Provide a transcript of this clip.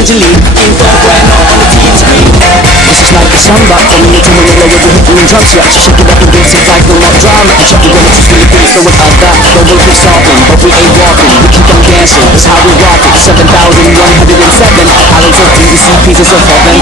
Angeline, info bueno on the TV screen. This is like a samba, coming into the middle with the hip and drum slap. So shake it up and dance it like no more drama. And check it when it's just really things so without that, no one keep solving, but we ain't walking. We keep on dancing, that's how we rock it. 7,107 islands of DEC, pieces of heaven.